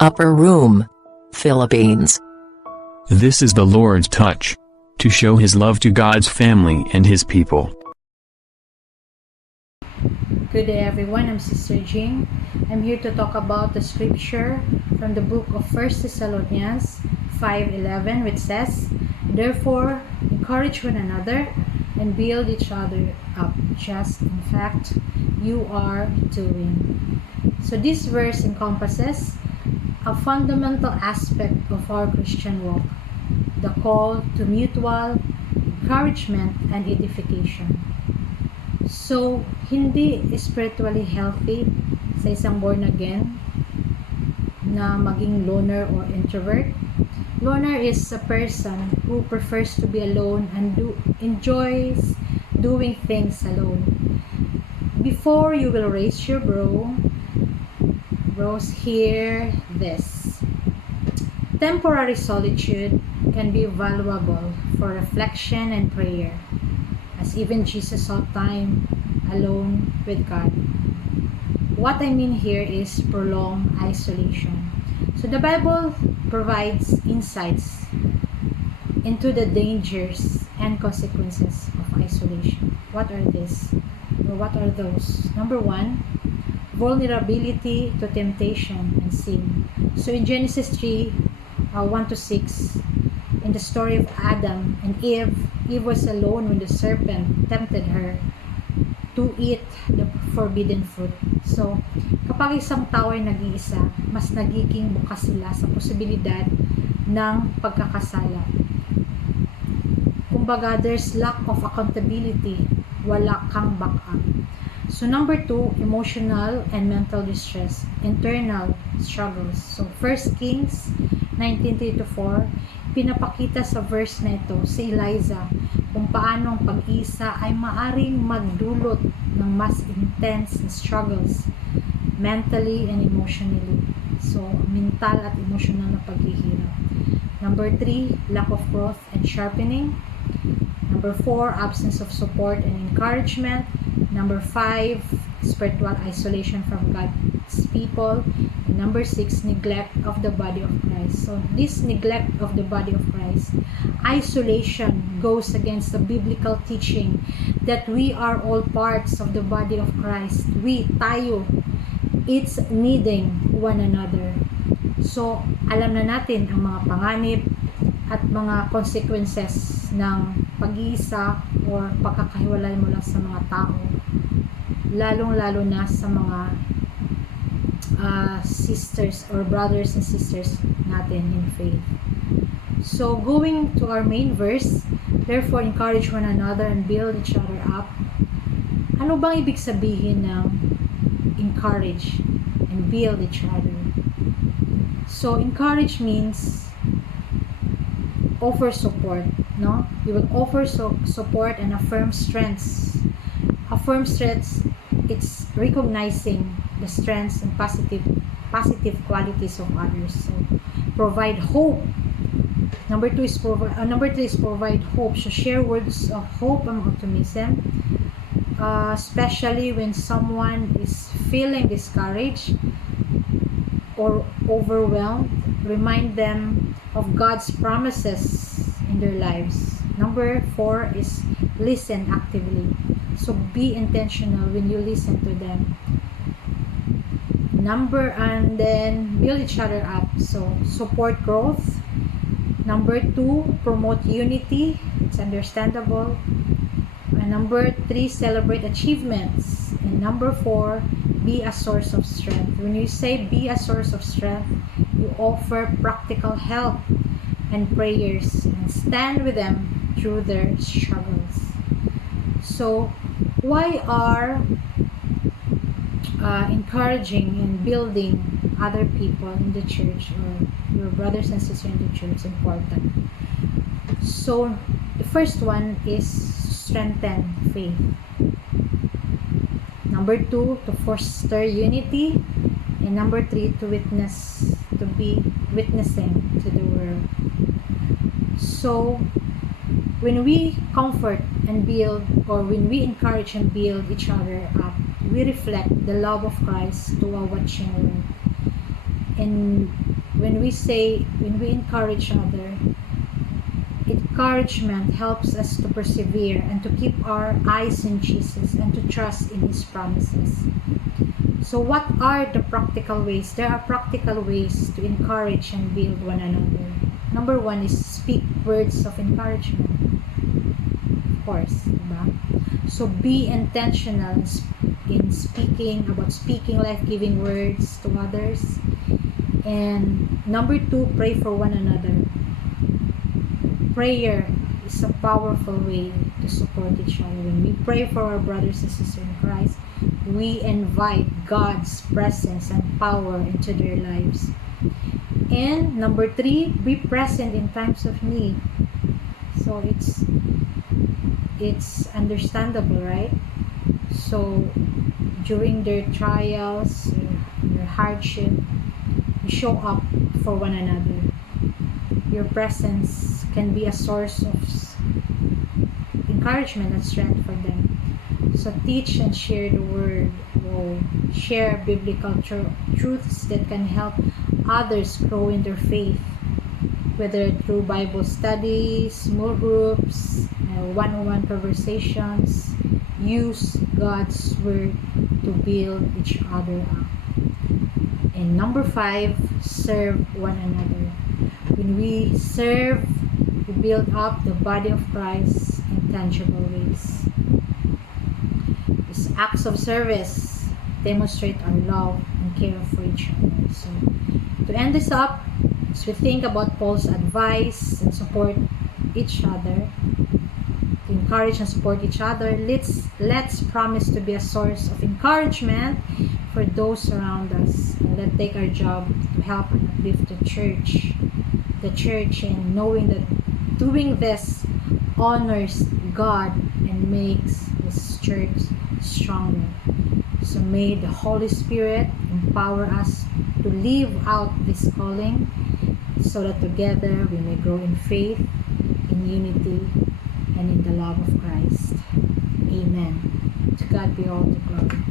Upper Room, Philippines. This is the Lord's touch. To show His love to God's family and His people. Good day everyone, I'm Sister Jing. I'm here to talk about the scripture from the book of 1 Thessalonians 5:11, which says, "Therefore, encourage one another and build each other up, just in fact you are doing." So this verse encompasses a fundamental aspect of our Christian walk, the call to mutual encouragement and edification. So, hindi spiritually healthy sa isang born again na maging loner or introvert. Loner is a person who prefers to be alone and enjoys doing things alone. Before you will raise your bros, hear this. Temporary solitude can be valuable for reflection and prayer, as even Jesus sought time alone with God. What I mean here is prolonged isolation. So the Bible provides insights into the dangers and consequences of isolation. What are these? Or what are those? Number one, vulnerability to temptation and sin. So in Genesis 3, 1-6, in the story of Adam and Eve was alone when the serpent tempted her to eat the forbidden fruit. So, kapag isang tao ay nag-iisa, mas nagiging bukas sila sa posibilidad ng pagkakasala. Kumbaga, there's lack of accountability, wala kang backup. So, number 2, emotional and mental distress, internal struggles. So, 1 Kings 19:3-4, pinapakita sa verse na ito si Eliza kung paano ang pag-isa ay maaring magdulot ng mas intense struggles mentally and emotionally. So, mental at emotional na paghihirap. Number 3, lack of growth and sharpening. Number 4, absence of support and encouragement. Number 5, spiritual isolation from God's people. And number 6, neglect of the body of Christ. So this neglect of the body of Christ, isolation, goes against the biblical teaching that we are all parts of the body of Christ. Tayo, it's needing one another. So alam na natin ang mga panganib at mga consequences ng pag-iisa or pagkakahiwalay mo lang sa mga tao, lalong-lalo na sa mga sisters or brothers and sisters natin in faith. So going to our main verse, therefore encourage one another and build each other up. Ano bang ibig sabihin ng encourage and build each other? So encourage means offer support, no? You will offer support and affirm strengths. Affirm strengths, it's recognizing the strengths and positive qualities of others. So provide hope. Number 3 is provide hope. So share words of hope and optimism, especially when someone is feeling discouraged or overwhelmed. Remind them of God's promises in their lives. Number 4 is listen actively. So be intentional when you listen to them. And then build each other up. So support growth. Number 2, promote unity. It's understandable. And number 3, celebrate achievements. And number 4, be a source of strength. When you say be a source of strength, you offer practical help and prayers and stand with them through their struggles. So why are encouraging and building other people in the church or your brothers and sisters in the church important? So the first one is strengthen faith. Number 2, to foster unity. And number 3, to be witnessing to the world. So when we comfort and build, or when we encourage and build each other up, we reflect the love of Christ to our watching world. And when we encourage other, encouragement helps us to persevere and to keep our eyes in Jesus and to trust in His promises. So what are the practical ways? There are practical ways to encourage and build one another. Number one is speak words of encouragement. Of course, diba? So be intentional in speaking life-giving words to others. And number two, pray for one another. Prayer is a powerful way to support each other. When we pray for our brothers and sisters in Christ, we invite God's presence and power into their lives. And number three, be present in times of need. So it's understandable, right? So during their trials, their hardship, you show up for one another. Your presence can be a source of encouragement and strength for them. So teach and share the word. Share biblical truths that can help others grow in their faith, whether through Bible studies, small groups, one-on-one conversations. Use God's word to build each other up. And number five, serve one another. When we serve, we build up the body of Christ in tangible ways. These acts of service demonstrate our love and care for each other. So, to end this up, as we think about Paul's advice and support each other, to encourage and support each other, let's promise to be a source of encouragement for those around us. And let's take our job to help and uplift the church, and knowing that doing this honors God and makes His church stronger. So may the Holy Spirit empower us to live out this calling, so that together we may grow in faith, in unity, and in the love of Christ. Amen. To God be all the glory.